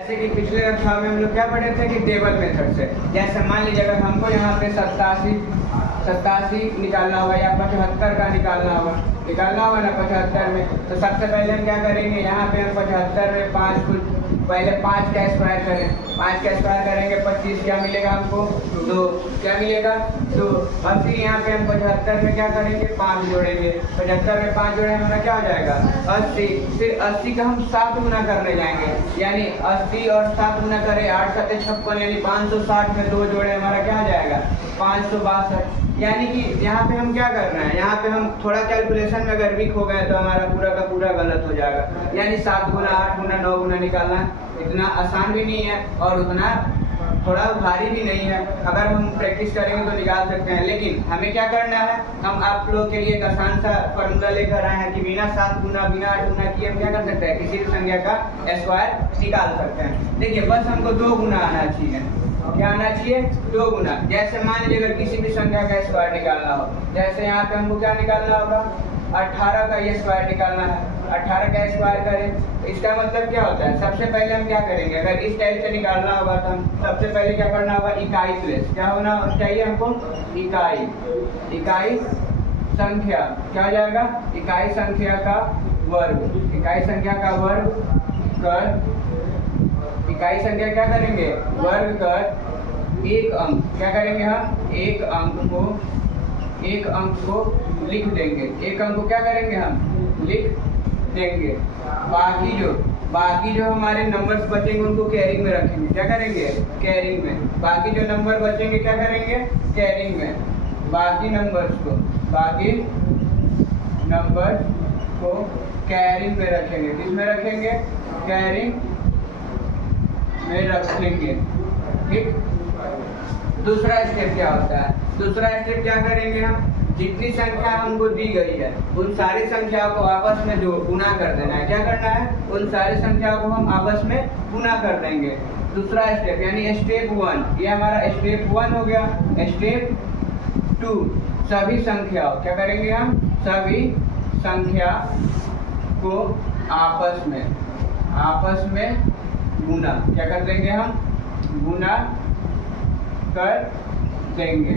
जैसे कि पिछले कक्षा में हम लोग क्या पढ़े थे कि टेबल मेथड से, जैसे मान लीजिए अगर हमको यहाँ पे 87 निकालना होगा या 75 का निकालना होगा ना 75 में, तो सबसे पहले हम क्या करेंगे, यहाँ पे हम 75 में 5 को पहले 5 का स्क्वायर करें, 5 का स्क्वायर करेंगे 25, क्या मिलेगा हमको 2, क्या मिलेगा 2। अब फिर यहाँ पे हम 75 में क्या करेंगे 5 जोड़ेंगे, 75 में 5 जोड़े हमारा क्या हो जाएगा 80। फिर 80 का हम 7 गुना करने जाएंगे, यानी 80 और 7 गुना करें 8 7 56, यानी 560 में 2 जोड़े हमारा क्या हो जाएगा 562। यानी कि यहाँ पे हम क्या कर रहे हैं, यहाँ पे हम थोड़ा कैलकुलेशन में अगर वीक हो गए तो हमारा पूरा का पूरा गलत हो जाएगा। यानी 7 गुना 8 गुना 9 गुना निकालना इतना आसान भी नहीं है और उतना थोड़ा भारी भी नहीं है। अगर हम प्रैक्टिस करेंगे तो निकाल सकते हैं, लेकिन हमें क्या करना है, हम आप लोगों के लिए एक आसान सा फॉर्मूला लेकर आए हैं कि बिना 7 गुना बिना 8 गुना किए हम क्या कर सकते हैं, किसी भी संख्या का स्क्वायर निकाल सकते हैं। देखिए बस हमको 2 गुना आना चाहिए, क्या आना चाहिए 2 गुना। जैसे मान लीजिए अगर किसी भी संख्या का स्क्वायर निकालना हो, जैसे यहाँ पे हमको क्या निकालना होगा 18 का ये स्क्वायर निकालना है, 18 का स्क्वायर करें तो इसका मतलब क्या होता है, सबसे पहले हम क्या करेंगे, अगर इस टाइप से निकालना होगा तो हम सबसे पहले क्या करना होगा, इकाई प्लेस क्या होना चाहिए हमको, इकाई संख्या क्या हो जाएगा, इकाई संख्या का वर्ग, इकाई संख्या का वर्ग कर, इकाई संख्या क्या करेंगे वर्ग कर एक अंक, क्या करेंगे हम एक अंक को लिख देंगे, एक अंक को क्या करेंगे हम लिख देंगे। बाकी जो हमारे नंबर्स बचेंगे उनको कैरिंग में रखेंगे, क्या करेंगे कैरिंग में। बाकी जो नंबर बचेंगे क्या करेंगे कैरिंग में। बाकी नंबर्स को कैरिंग में रखेंगे, किसमें रखेंगे कैरिंग में रखेंगे, ठीक। दूसरा स्टेप क्या होता है, दूसरा स्टेप क्या करेंगे, हम जितनी संख्या हमको दी गई है उन सारी संख्याओं को आपस में जो गुना कर देना है, क्या करना है उन सारी संख्याओं को हम आपस में गुना कर देंगे। दूसरा स्टेप यानी स्टेप 1, ये हमारा स्टेप 1 हो गया। स्टेप 2, सभी संख्याओं क्या करेंगे, हम सभी संख्या को आपस में गुना क्या कर देंगे, हम गुना कर देंगे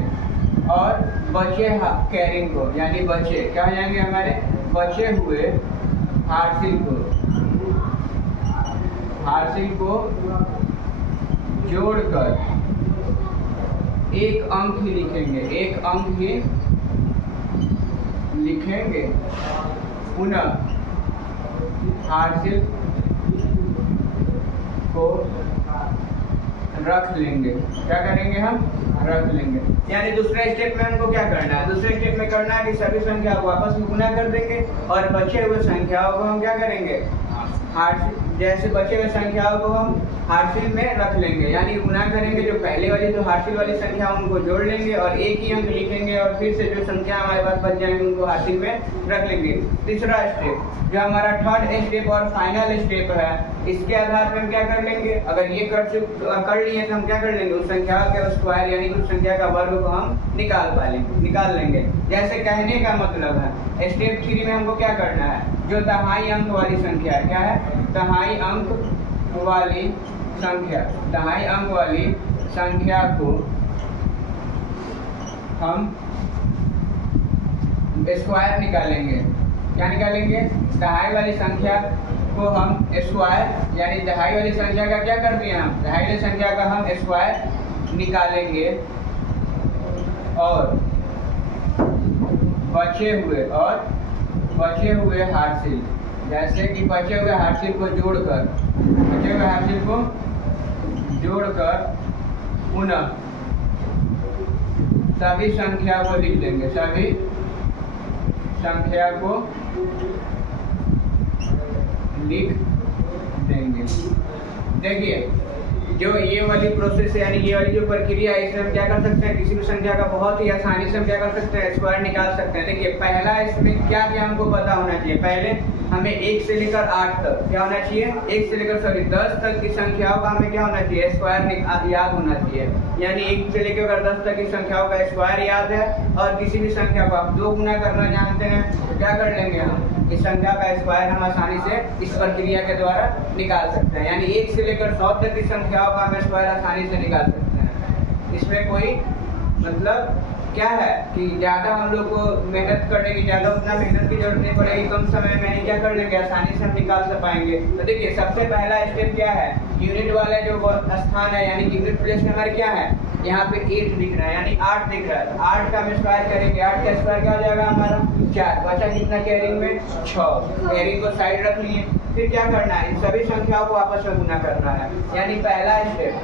और बचे कैरिंग को, यानी बचे क्या हो जाएंगे हमारे बचे हुए हासिल को जोड़कर एक अंक ही लिखेंगे, पुनः हासिल को रख लेंगे, क्या करेंगे हम रख लेंगे। यानी दूसरे स्टेप में हमको क्या करना है, दूसरे स्टेप में करना है कि सभी संख्या को आपस में गुना कर देंगे और बचे हुए संख्याओं को हम क्या करेंगे जैसे बचे हुए संख्याओं को हम हासिल में रख लेंगे, यानी गुना करेंगे, जो पहले वाली जो हासिल वाली संख्या उनको जोड़ लेंगे और एक ही अंक लिखेंगे और फिर से जो संख्या हमारे पास बच जाएंगे उनको हासिल में रख लेंगे। तीसरा स्टेप जो हमारा थर्ड स्टेप और फाइनल स्टेप है, इसके आधार पर हम क्या कर लेंगे, अगर ये कर लिए तो हम क्या कर लेंगे उस संख्या के स्क्वायर यानी उस संख्या का वर्ग को हम निकाल लेंगे। जैसे कहने का मतलब है स्टेप 3 में हमको क्या करना है, जो दहाई अंक वाली संख्या है, क्या है दहाई अंक वाली संख्या को हम स्क्वायर निकालेंगे। क्या निकालेंगे, दहाई वाली संख्या को हम स्क्वायर, यानी दहाई वाली संख्या का क्या कर दिए हम दहाई वाली संख्या का हम स्क्वायर निकालेंगे और बचे हुए हासिल, जैसे कि बचे हुए हासिल को जोड़कर पुनः सभी संख्या को लिख देंगे, सभी संख्या को लिख देंगे। देखिए जो ये वाली प्रोसेस है, यानी ये वाली जो प्रक्रिया है, इसमें हम क्या कर सकते हैं, किसी भी संख्या का बहुत ही आसानी से हम क्या कर सकते हैं, स्क्वायर निकाल सकते हैं। देखिए पहला इसमें क्या क्या हमको पता होना चाहिए, पहले हमें 1 से लेकर 8 तक क्या होना चाहिए, 1 से लेकर 10 तक की संख्याओं का हमें क्या होना चाहिए, स्क्वायर याद होना चाहिए। यानी 1 से लेकर 10 तक की संख्याओं का स्क्वायर याद है, और किसी भी संख्या को आप 2 गुना करना जानते हैं तो क्या कर लेंगे, हम इस संख्या का स्क्वायर हम आसानी से इस प्रक्रिया के द्वारा निकाल सकते हैं। यानी 1 से लेकर 100 तक की संख्याओं का हम स्क्वायर आसानी से निकाल सकते हैं। इसमें कोई मतलब क्या है कि ज़्यादा हम लोग को मेहनत करने की, ज़्यादा उतना मेहनत की जरूरत नहीं पड़ेगी, कम समय में ही क्या कर लेंगे, आसानी से हम निकाल पाएंगे। तो देखिए सबसे पहला स्टेप क्या है, यूनिट वाला जो स्थान है, यानी यूनिट प्लेस नंबर क्या है, यहाँ पे 8 दिख रहा है, यानी 8 दिख रहा है, तो 8 का हम स्क्वायर करेंगे, 8 का स्क्वायर क्या हो जाएगा हमारा 4, बचा कितना कैरिंग में 6, कैरिंग को साइड रख लिए। फिर क्या करना है, इन सभी संख्याओं को आपस में गुना करना है। यानी पहला स्टेप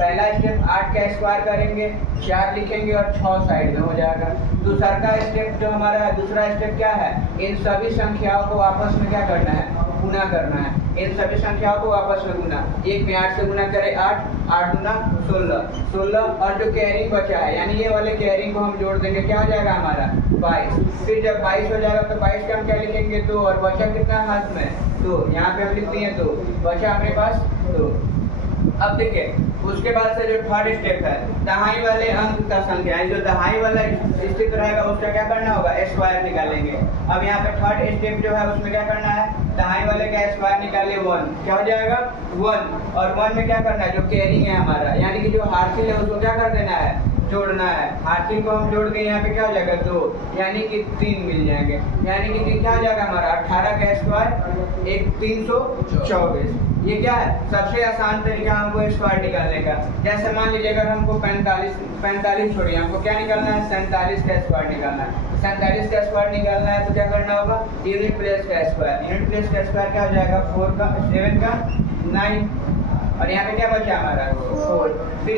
8 का स्क्वायर करेंगे, 4 लिखेंगे और 6 साइड में हो जाएगा। दूसरा का स्टेप जो हमारा है, दूसरा स्टेप क्या है, इन सभी संख्याओं को आपस में क्या करना है, गुना करना है। इन सभी संख्याओं को आपस में गुना, 1 में 8 से गुना करें 8, 8 गुना 16, और जो कैरिंग बचा है, यानी ये वाले कैरिंग को हम जोड़ देंगे, क्या हो जाएगा हमारा 22। फिर जब 22 हो जाएगा तो 22 का हम क्या लिखेंगे 2, और बचा कितना हाथ में 2, यहाँ पे हम लिख दिए 2, बचा हमारे पास 2। अब देखिए उसके बाद से जो थर्ड स्टेप है, दहाई वाले अंक का संख्या, जो दहाई वाला स्थित रहेगा उसका क्या करना होगा, स्क्वायर निकालेंगे। अब यहाँ पे थर्ड स्टेप जो है उसमें क्या करना है, दहाई वाले का स्क्वायर निकालिए 1, क्या हो जाएगा 1, और 1 में क्या करना है, जो कैरिंग है हमारा, यानी कि जो हार्सिल है उसको क्या कर देना है, जोड़ना है। हार्सिल को हम जोड़ के यहाँ पे क्या हो जाएगा 2, यानी कि 3 मिल जाएंगे, यानी कि क्या हो जाएगा हमारा 18 का स्क्वायर 324। ये क्या है, सबसे आसान तरीका हमको स्क्वायर निकालने का। जैसे मान लीजिए अगर हमको 45 छोड़िए, हमको क्या निकालना है, 47 का स्क्वायर निकालना है। 47 का स्क्वायर निकालना है तो क्या करना होगा, यूनिट प्लेस का स्क्वायर, यूनिट प्लेस का स्क्वायर क्या हो जाएगा 4 का 7 का 9, और यहाँ पे क्या बचा हमारा 4।